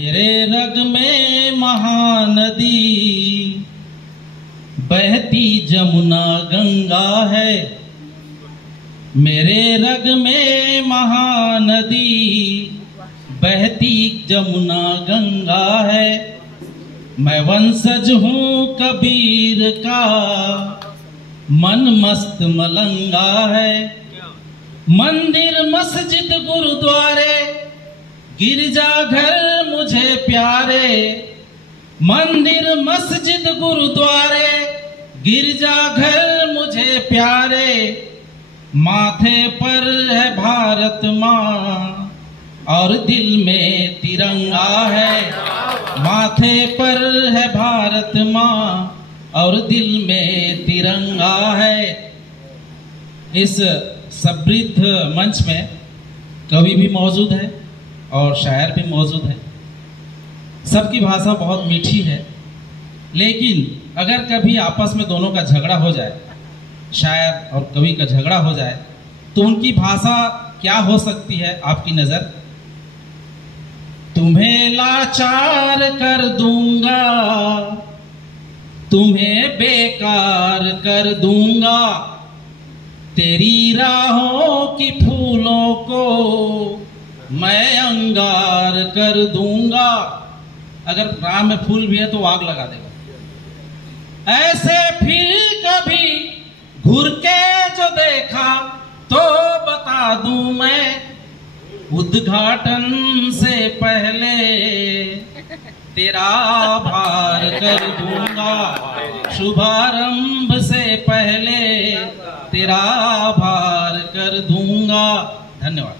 मेरे रग में महानदी बहती जमुना गंगा है। मेरे रग में महानदी बहती जमुना गंगा है। मैं वंशज हूँ कबीर का, मन मस्त मलंगा है। मंदिर मस्जिद गुरुद्वारे गिरजाघर मुझे प्यारे। मंदिर मस्जिद गुरुद्वारे गिरजाघर मुझे प्यारे। माथे पर है भारत माँ और दिल में तिरंगा है। माथे पर है भारत माँ और दिल में तिरंगा है। इस समृद्ध मंच में कवि भी मौजूद है और शायर भी मौजूद है। सबकी भाषा बहुत मीठी है, लेकिन अगर कभी आपस में दोनों का झगड़ा हो जाए, शायर और कवि का झगड़ा हो जाए, तो उनकी भाषा क्या हो सकती है आपकी नजर? तुम्हें लाचार कर दूंगा, तुम्हें बेकार कर दूंगा, तेरी राहों की फूलों को मैं अंगार कर दूंगा। अगर राह में फूल भी है तो आग लगा देगा। ऐसे फिर कभी घुर के जो देखा तो बता दूं मैं, उद्घाटन से पहले तेरा आभार कर दूंगा। शुभारंभ से पहले तेरा आभार कर दूंगा। धन्यवाद।